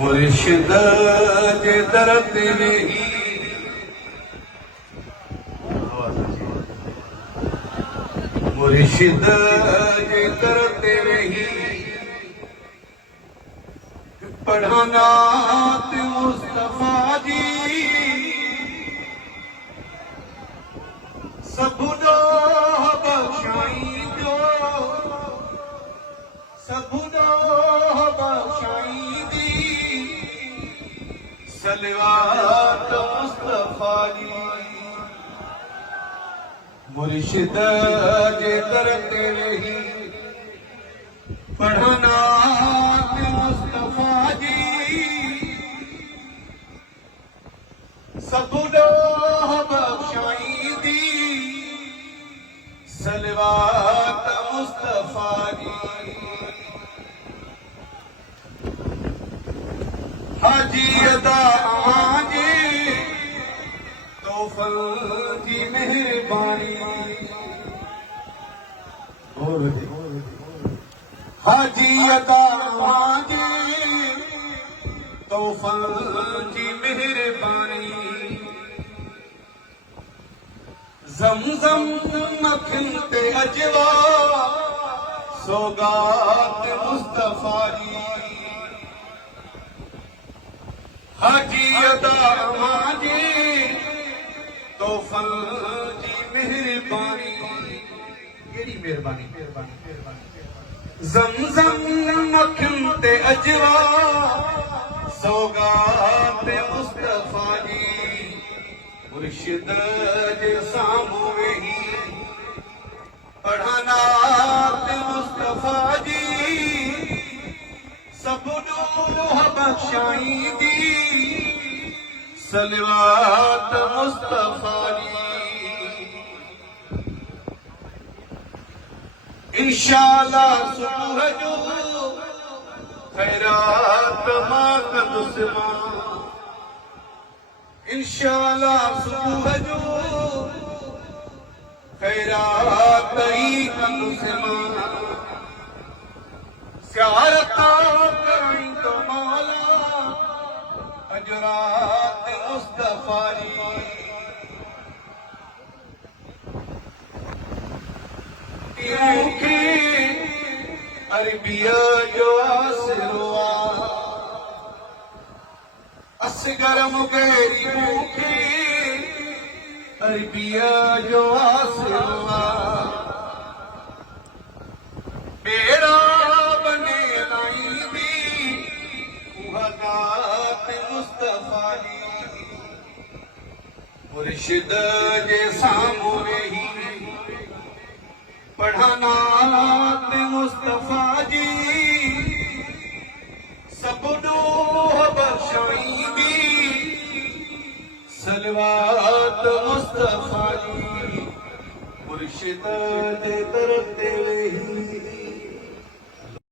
मुर्शिद जे दर ते वेही मुर्शिद जे दर ते वेही पढ़ाना ते मुस्तफा जी सबुनो बख्शाई जो सबुनो बख्शाई दी सलवात मुस्तफा जी मुर्शिद जे दर ते वेही पढ़ाना ते मुस्तफा जी सबुनो बख्शाई दी सलवात मुस्तफा जी हाजी अदा आवाजे तौफल की मेहरबानी हाजी अदा आवाजे तौफल की मेहरबानी ज़मज़म मखन ते अजवा सौगात मुस्तफा जी हाजी अदा आवाजे तौफल जी मेहरबानी केड़ी मेहरबानी ज़मज़म मखन ते अजवा सौगात मुस्तफा जी मुर्शिद जे सामूं वेही पढ़ाना ते मुस्तफा जी सबुनो बख्शाई दी सलवात मुस्तफा जी इंशाअल्लाह सुबह जो खैरात मां कदुसमा इंशाअल्लाह सुबह जो खैरात ही कदुसमा स्यारता करी तो मौला अजरात मुस्तफा जी अरबिया जो आसरुआ असगर मुगेरी मुखी अरबिया जो आसरुआ मेरा बने लाई दी उहदात मुस्तफा जी मुर्शिद जे सामूं वेही पढ़ाना ते मुस्तफा जी सबुनो बख्शाई दी सलवात मुस्तफा जी मुर्शिद जे दर ते वेही